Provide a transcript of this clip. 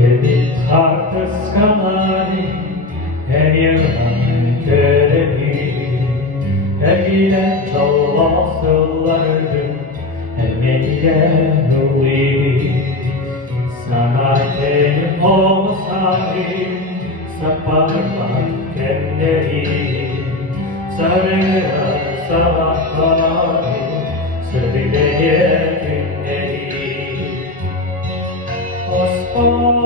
Gelip tartışmaları her yerden görebilirim. Hem ile dolaşırlardı, hem ile nurluydu. Sana gelip olsaydım, saparlar kendileri. Sarıya sabahları, söyleye günleri. Osman